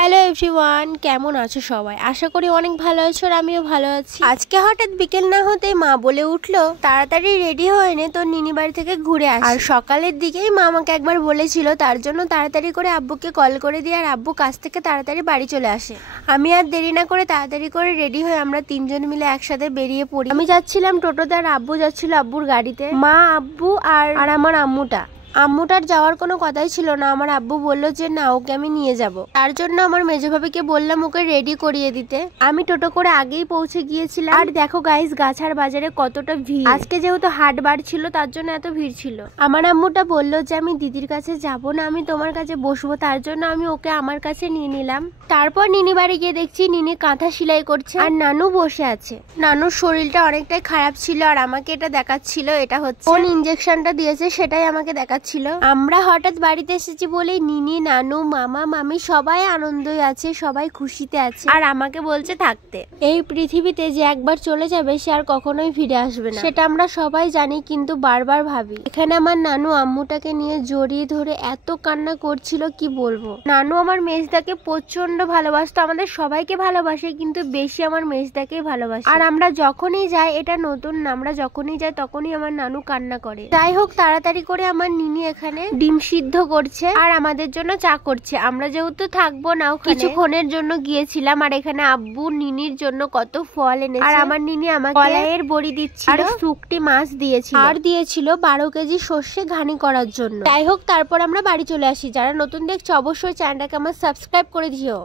Hello everyone, কেমন আছো সবাই? আশা করি অনেক ভালো আছো আর আমিও ভালো আছি। আজকে হঠাৎ বিকেল না হতেই মা বলে উঠলো তাড়াতাড়ি রেডি হয়ে নে, তোর নিনি বাড়ি থেকে ঘুরে আস। আর সকালের দিকেই মা আমাকে একবার বলেছিল, তার জন্য তাড়াতাড়ি করে আব্বুকে কল করে দিয়ে আর আব্বু কাছ থেকে তাড়াতাড়ি বাড়ি চলে আসে। আমি আর দেরি না করে তাড়াতাড়ি করে রেডি হয়ে আমরা তিনজন মিলে একসাথে বেরিয়ে পড়ি। আমি যাচ্ছিলাম টোটোতে আর আব্বু যাচ্ছিল আব্বুর গাড়িতে। মা, আব্বু আর আমার আম্মুটার যাওয়ার কোনো কথাই ছিল না। আমার আব্বু বললো যে না, ওকে আমি নিয়ে যাব। তার জন্য আমার মেজো ভাবিকে বললাম ওকে রেডি করিয়ে দিতে। আমি টোটো করে আগেই পৌঁছে গিয়েছিলাম। আর দেখো গাইস, গাছার বাজারে কতটা ভিড়। আজকে যেহেতু হাট বার ছিল তার জন্য এত ভিড় ছিল। আমার আম্মুটা বললো যে আমি দিদির কাছে যাব না, আমি তোমার কাছে বসবো। তার জন্য আমি ওকে আমার কাছে নিয়ে নিলাম। তারপর নিনি বাড়ি গিয়ে দেখছি নিনি কাঁথা সেলাই করছে আর নানু বসে আছে। নানুর শরীরটা অনেকটাই খারাপ ছিল আর আমাকে এটা দেখাচ্ছিল। এটা হচ্ছে কোন ইনজেকশনটা দিয়েছে সেটাই আমাকে দেখাচ্ছিল। আমরা হঠাৎ বাড়িতে এসেছি বলে নিনি, নানু, মামা, মামি সবাই আনন্দই আছে, সবাই খুশিতে আছে আর আমাকে বলছে থাকতে। এই পৃথিবীতে যে একবার চলে যাবে সে আর কখনোই ফিরে আসবে না, সেটা আমরা সবাই জানি, কিন্তু বারবার ভাবি। এখানে আমার নানু আম্মুটাকে নিয়ে জড়িয়ে ধরে এত কান্না করছিল কি বলবো। নানু আমার মেজদাকে প্রচন্ড ভালোবাসতো, আমাদের সবাইকে ভালোবাসে, কিন্তু বেশি আমার মেজদাকেই ভালোবাসে। আর আমরা যখনই যাই, এটা নতুন না, আমরা যখনই যাই তখনই আমার নানু কান্না করে। যাই হোক, তাড়াতাড়ি করে আমার নিনি এখানে ডিম সিদ্ধ করছে আর আমাদের জন্য চা করছে। আমরা যেহেতু থাকবো না, কিছুক্ষণের জন্য গিয়েছিলাম। আর এখানে আব্বু নিনির জন্য কত ফল এনেছে। আর আমার নিনি আমাকে কলাইয়ের বড়ি দিচ্ছিল আর শুকটি মাছ দিয়েছিল আর দিয়েছিল 12 কেজি সর্ষে ঘানি করার জন্য। যাই হোক, তারপর আমরা বাড়ি চলে আসি। যারা নতুন দেখছো অবশ্যই চ্যানেলটাকে আমার সাবস্ক্রাইব করে দিও।